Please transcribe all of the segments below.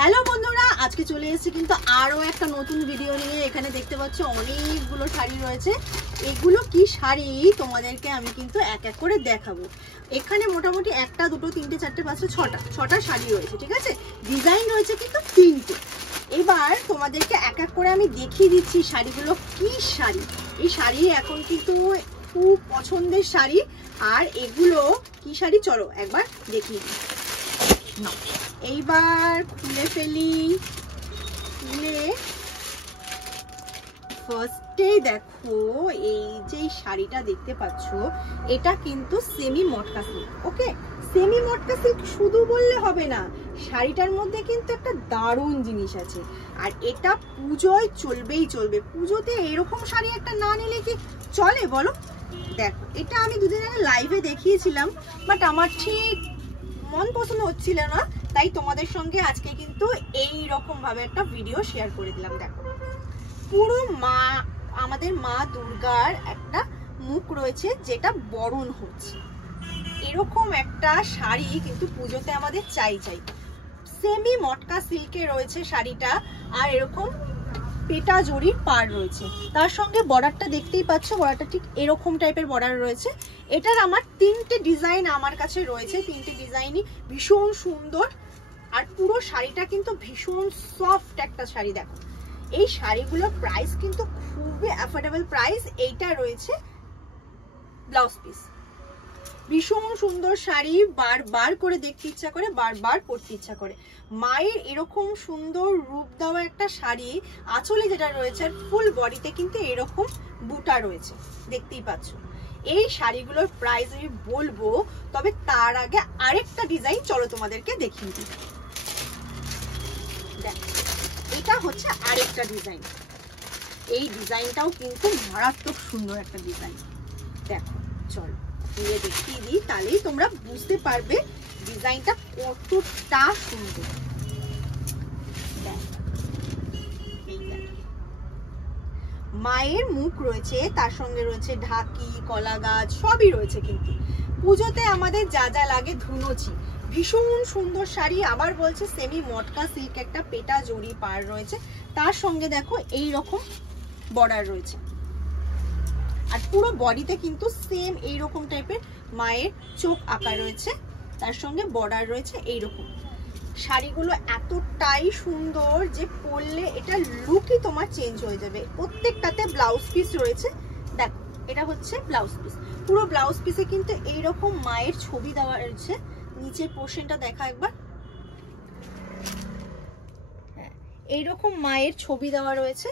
Hello বন্ধুরা, আজকে চলে এসেছি কিন্তু আরো একটা নতুন ভিডিও নিয়ে। এখানে দেখতে পাচ্ছ অনেকগুলো শাড়ি রয়েছে। এগুলো কি শাড়ি তোমাদেরকে আমি কিন্তু এক এক করে দেখাবো। এখানে মোটামুটি একটা দুটো তিনটে চারটে পাঁচটা ছটা শাড়ি রয়েছে, ঠিক আছে। ডিজাইন রয়েছে কিন্তু তিনটে। এবার তোমাদেরকে এক এক করে আমি দেখিয়ে দিচ্ছি শাড়িগুলো কি শাড়ি। এই শাড়ি এখন কিন্তু খুব পছন্দের শাড়ি। আর এগুলো কি শাড়ি চলো একবার দেখিয়ে দিই। এইবার খুলে ফেলি। খুলে ফার্স্টেই দেখো এই যে শাড়িটা দেখতে পাচ্ছ, এটা কিন্তু সেমি মটকা সিল্ক। ওকে, সেমি মটকা সিল্ক শুধু বললে হবে না, শাড়িটার মধ্যে কিন্তু একটা দারুণ জিনিস আছে। আর এটা পুজোয় চলবেই চলবে। পুজোতে এরকম শাড়ি একটা না নিলে কি চলে বলো? দেখো, এটা আমি দুদিন আগে লাইভে দেখিয়েছিলাম, বাট আমার ঠিক মন পছন্দ হচ্ছিল না, তাই তোমাদের সঙ্গে আজকে কিন্তু এই রকম ভাবে একটা ভিডিও শেয়ার করে দিলাম। দেখো, পুরো আমাদের মা দুর্গার একটা মুখ রয়েছে, যেটা বরণ হচ্ছে। এরকম একটা শাড়ি কিন্তু পুজোতে আমাদের চাই। সেমি মটকা সিল্কে রয়েছে শাড়িটা, আর এরকম পেটা জরির পার রয়েছে। তার সঙ্গে বর্ডারটা দেখতেই পাচ্ছ, বর্ডারটা ঠিক এরকম টাইপের বর্ডার রয়েছে। এটার আমার তিনটে ডিজাইন আমার কাছে রয়েছে, তিনটে ডিজাইনই ভীষণ সুন্দর। আর পুরো শাড়িটা কিন্তু ভীষণ সফট একটা শাড়ি। দেখো, এই শাড়িগুলোর প্রাইস কিন্তু খুবই অ্যাফোর্ডেবল প্রাইস। এইটা রয়েছে ব্লাউজ পিস। ভীষণ সুন্দর শাড়ি, বারবার করে দেখতে ইচ্ছা করে, বারবার পরতে ইচ্ছা করে। মায়ের এরকম সুন্দর রূপ দেওয়া একটা শাড়ি, আঁচলে যেটা রয়েছে আর ফুল বডিতে কিন্তু এরকম বুটা রয়েছে, দেখতেই পাচ্ছ। এই শাড়িগুলোর প্রাইস আমি বলবো, তবে তার আগে আরেকটা ডিজাইন চলো তোমাদেরকে দেখিয়ে দিই। এটা হচ্ছে আরেকটা ডিজাইন। এই ডিজাইনটাও কিন্তু মারাত্মক সুন্দর একটা ডিজাইন। দেখো, চলো দিয়ে দেখিয়ে দিই, তাহলেই তোমরা বুঝতে পারবে ডিজাইনটা কতটা সুন্দর। মায়ের মুখ রয়েছে, তার সঙ্গে রয়েছে ঢাকি, কলা গাছ, সবই রয়েছে। কিন্তু পুজোতে আমাদের যা যা লাগে, ধুনুচি। ভীষণ সুন্দর শাড়ি। আবার বলছে সেমি মটকা সিল্ক, একটা পেটা জরি পার রয়েছে। তার সঙ্গে দেখো এই রকম বর্ডার রয়েছে। আর পুরো বডিতে কিন্তু সেম এইরকম টাইপের মায়ের চোখ আঁকা রয়েছে, তার সঙ্গে বর্ডার রয়েছে এইরকম। শাড়িগুলো এতটাই সুন্দর যে পরলে এটা লুকই তোমার চেঞ্জ হয়ে যাবে। প্রত্যেকটাতে ব্লাউজ পিস রয়েছে। দেখো, এটা হচ্ছে ব্লাউজ পিস। পুরো ব্লাউজ পিসে কিন্তু এইরকম মায়ের ছবি দেওয়া রয়েছে। নিচের পোর্শনটা দেখা একবার। হ্যাঁ, এইরকম মায়ের ছবি দেওয়া রয়েছে।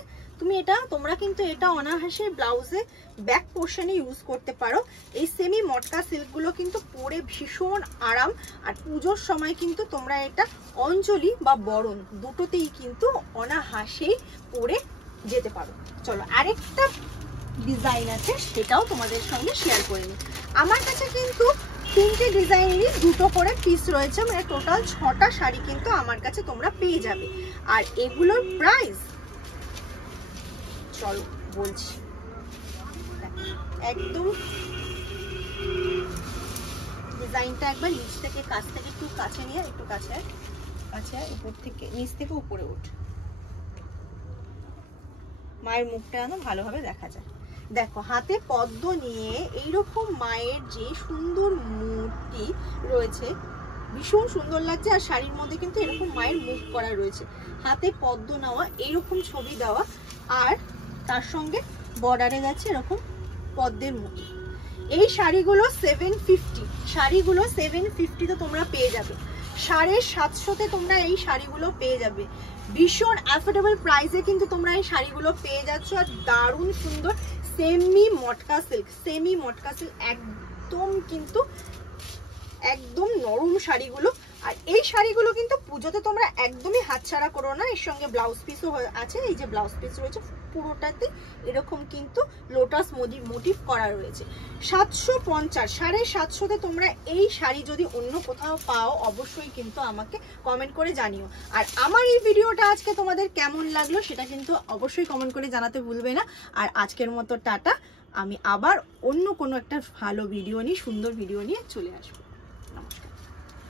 তোমরা কিন্তু এটা অনায়াসে ব্লাউজে ব্যাক পোর্শনে ইউজ করতে পারো। এই সেমি মটকা সিল্ক গুলো কিন্তু পরে ভীষণ আরাম। আর পুজোর সময় কিন্তু তোমরা এটা অঞ্জলি বা বরণ দুটোতেই কিন্তু অনায়াসেই পরে যেতে পারো। চলো আরেকটা ডিজাইন আছে, সেটাও তোমাদের সঙ্গে শেয়ার করে নিই। আমার কাছে কিন্তু তিনটে ডিজাইনেরই দুটো করে পিস রয়েছে, মানে টোটাল 6টা শাড়ি কিন্তু আমার কাছে তোমরা পেয়ে যাবে। আর এগুলোর প্রাইস চলো বলছি। একদম ডিজাইনটা একবার নিচ থেকে কাছ থেকে একটু কাছে নিয়ে, একটু কাছে উপর থেকে নিচ থেকে উপরে উঠ, মায়ের মুখটা যেন ভালোভাবে দেখা যায়। দেখো, হাতে পদ্ম নিয়ে এইরকম মায়ের যে সুন্দর মূর্তি রয়েছে, ভীষণ সুন্দর লাগছে। আর শাড়ির মধ্যে কিন্তু এরকম মায়ের মুখ করা রয়েছে, হাতে পদ্ম নেওয়া, এইরকম ছবি দেওয়া। আর তার সঙ্গে বর্ডারে যাচ্ছে এরকম পদ্মের মুখ। এই শাড়িগুলো 750 তোমরা পেয়ে যাবে। 750 তোমরা এই শাড়িগুলো পেয়ে যাবে। ভীষণ অ্যাফোর্ডেবল প্রাইসে কিন্তু তোমরা এই শাড়িগুলো পেয়ে যাচ্ছ। আর দারুণ সুন্দর সেমি মটকা সিল্ক। একদম নরম শাড়িগুলো। আর এই শাড়িগুলো কিন্তু পুজোতে তোমরা একদমই হাতছাড়া করো না। এর সঙ্গে ব্লাউজ পিসও আছে। এই যে ব্লাউজ পিস রয়েছে পুরোটাতে এরকম কিন্তু লোটাস মোটিভ করা রয়েছে। 750, 750 তোমরা এই শাড়ি যদি অন্য কোথাও পাও, অবশ্যই কিন্তু আমাকে কমেন্ট করে জানিও। আর আমার এই ভিডিওটা আজকে তোমাদের কেমন লাগলো সেটা কিন্তু অবশ্যই কমেন্ট করে জানাতে ভুলবে না। আর আজকের মতো টাটা। আমি আবার অন্য কোনো একটা ভালো ভিডিও নিয়ে, সুন্দর ভিডিও নিয়ে চলে আসবো। নমস্কার।